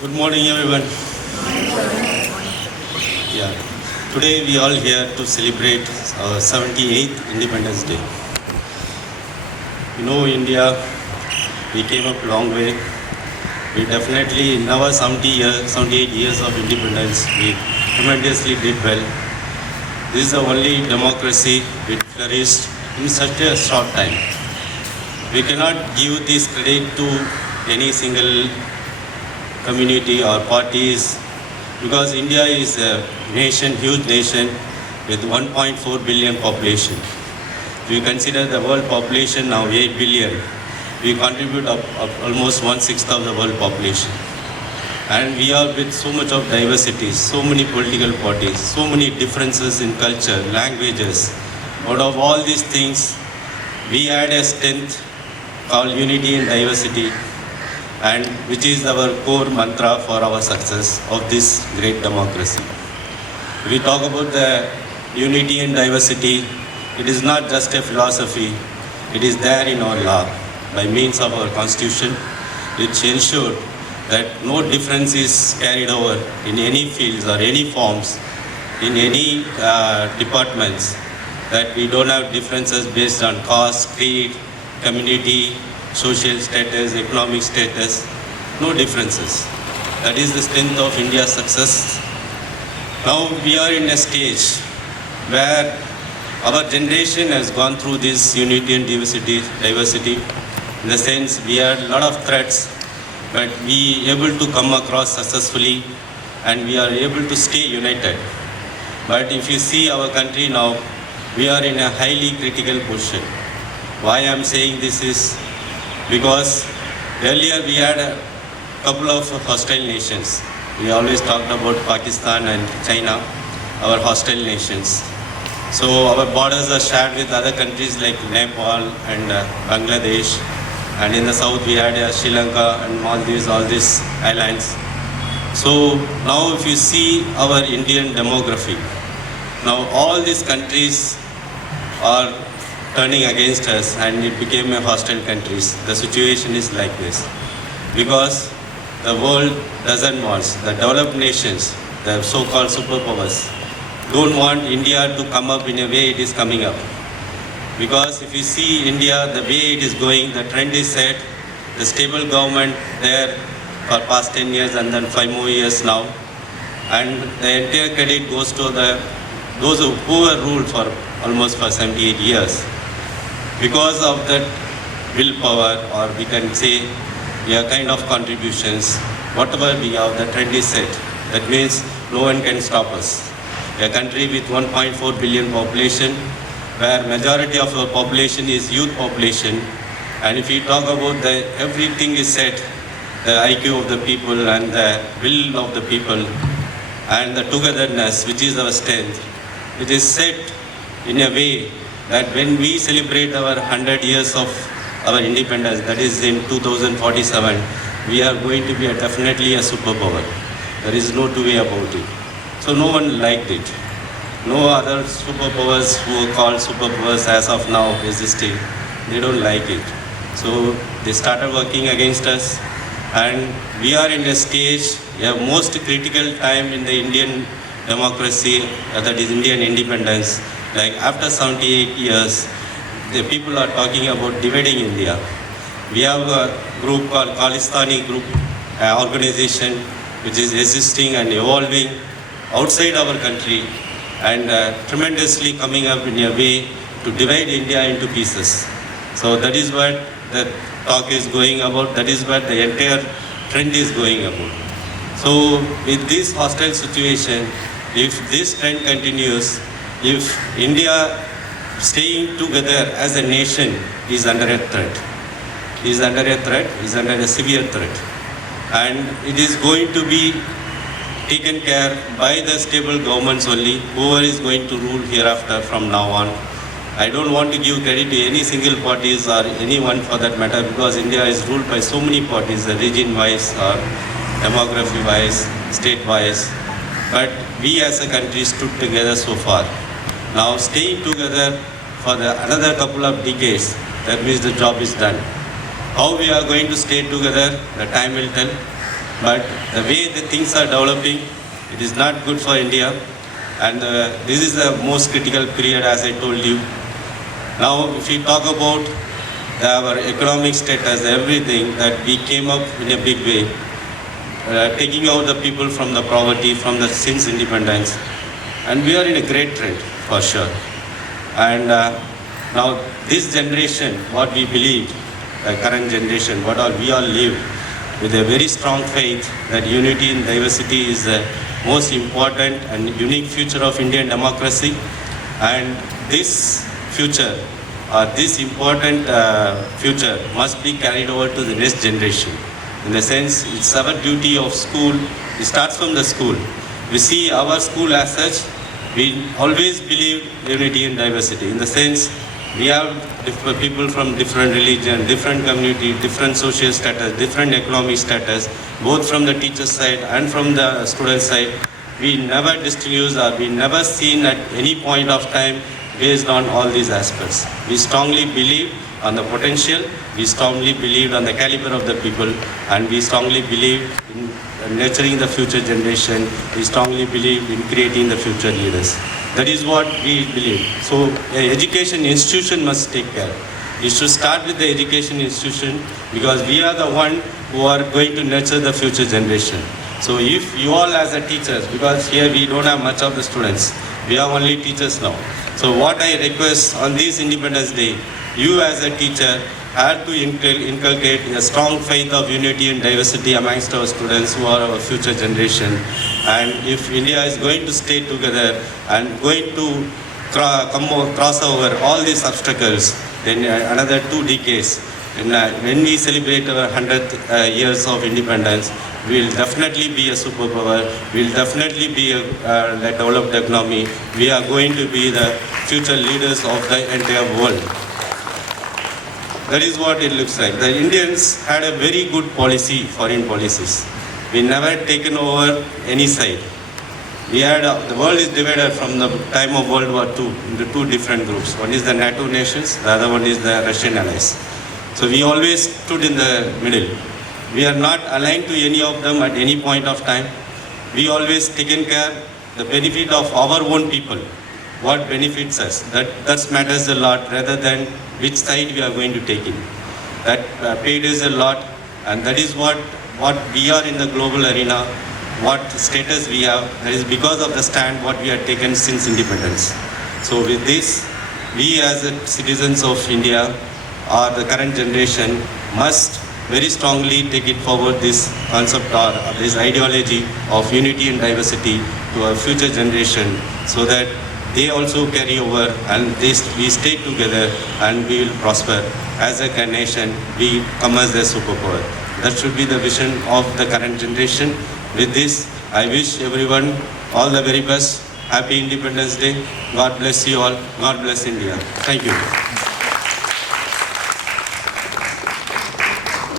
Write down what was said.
Good morning, everyone. Yeah, today we all here to celebrate our 78th Independence Day. You know, India, we came up a long way. We definitely, in our 78 years of independence, we tremendously did well. This is the only democracy which flourished in such a short time. We cannot give this credit to any single community or parties, because India is a nation, huge nation with 1.4 billion population. If we consider the world population now 8 billion, we contribute up almost 1/6 of the world population. And we are with so much of diversity, so many political parties, so many differences in culture, languages. Out of all these things, we had a strength called unity and diversity, and which is our core mantra for our success of this great democracy. We talk about the unity and diversity. It is not just a philosophy, it is there in our law by means of our constitution, which ensure that no difference is carried over in any fields or any forms, in any departments, that we don't have differences based on caste, creed, community, social status, economic status, no differences. That is the strength of India's success. Now we are in a stage where our generation has gone through this unity and diversity. In the sense, we had a lot of threats, but we able to come across successfully, and we are able to stay united. But if you see our country now, we are in a highly critical position. Why I am saying this is because earlier we had a couple of hostile nations. We always talked about Pakistan and China, our hostile nations. So our borders are shared with other countries like Nepal and Bangladesh. And in the south we had Sri Lanka and Maldives, all these islands. So now if you see our Indian demography, now all these countries are turning against us, and it became a hostile countries. The situation is like this because the world doesn't want, the developed nations, the so-called superpowers, don't want India to come up in a way it is coming up. Because if you see India, the way it is going, the trend is set, the stable government there for past 10 years and then 5 more years now, and the entire credit goes to those who were ruled for almost for 78 years. Because of that willpower, or we can say kind of contributions, whatever we have, the trend is set. That means no one can stop us. A country with 1.4 billion population, where majority of our population is youth population, and if we talk about everything is set, the IQ of the people and the will of the people and the togetherness, which is our strength, it is set in a way that when we celebrate our 100 years of our independence, that is in 2047, we are going to be definitely a superpower. There is no two way about it. So no one liked it. No other superpowers who are called superpowers as of now existing, they don't like it. So they started working against us, and we are in a stage, a most critical time in the Indian democracy, that is Indian independence. Like after 78 years, the people are talking about dividing India. We have a group called Khalistani group, organization which is existing and evolving outside our country, and tremendously coming up in a way to divide India into pieces. So that is what the talk is going about, that is what the entire trend is going about. So with this hostile situation, if this trend continues, if India staying together as a nation is under a threat, is under a severe threat. And it is going to be taken care by the stable governments only, whoever is going to rule hereafter from now on. I don't want to give credit to any single parties or anyone for that matter, because India is ruled by so many parties, region-wise or demography-wise, state-wise. But we as a country stood together so far. Now staying together for another couple of decades, that means the job is done. How we are going to stay together, the time will tell. But the way the things are developing, it is not good for India. And this is the most critical period, as I told you. Now, if we talk about our economic status, everything, that we came up in a big way, taking out the people from the poverty, from the since independence. And we are in a great trend, for sure. And now this generation, what we believe, the current generation, what all we all live, with a very strong faith that unity in diversity is the most important and unique future of Indian democracy. And this future, this important future must be carried over to the next generation. In the sense, it's our duty of school. It starts from the school. We see our school as such, we always believe unity and diversity. In the sense, we have people from different religion, different community, different social status, different economic status, both from the teacher side and from the student side. We never distinguish or we never seen at any point of time based on all these aspects. We strongly believe on the potential, we strongly believe on the caliber of the people, and we strongly believe in nurturing the future generation. We strongly believe in creating the future leaders. That is what we believe. So, an education institution must take care. We should start with the education institution because we are the one who are going to nurture the future generation. So, if you all as a teachers, because here we don't have much of the students, we have only teachers now. So, what I request on this Independence Day, you as a teacher have to inculcate a strong faith of unity and diversity amongst our students who are our future generation. And if India is going to stay together and going to cross over all these obstacles, then another 2 decades, when we celebrate our 100th years of independence, we will definitely be a superpower, we will definitely be a developed economy. We are going to be the future leaders of the entire world. That is what it looks like. The Indians had a very good policy, foreign policies. We never taken over any side. We had, the world is divided from the time of World War II into 2 different groups. One is the NATO nations, the other one is the Russian allies. So we always stood in the middle. We are not aligned to any of them at any point of time. We always taken care the benefit of our own people. What benefits us? That matters a lot rather than which side we are going to take in. That paid us a lot, and that is what we are in the global arena, what status we have. That is because of the stand what we have taken since independence. So with this, we as the citizens of India or the current generation must very strongly take it forward, this concept or this ideology of unity and diversity to our future generation, so that they also carry over and we stay together and we will prosper. As a nation, we come as a superpower. That should be the vision of the current generation. With this, I wish everyone all the very best. Happy Independence Day. God bless you all. God bless India. Thank you.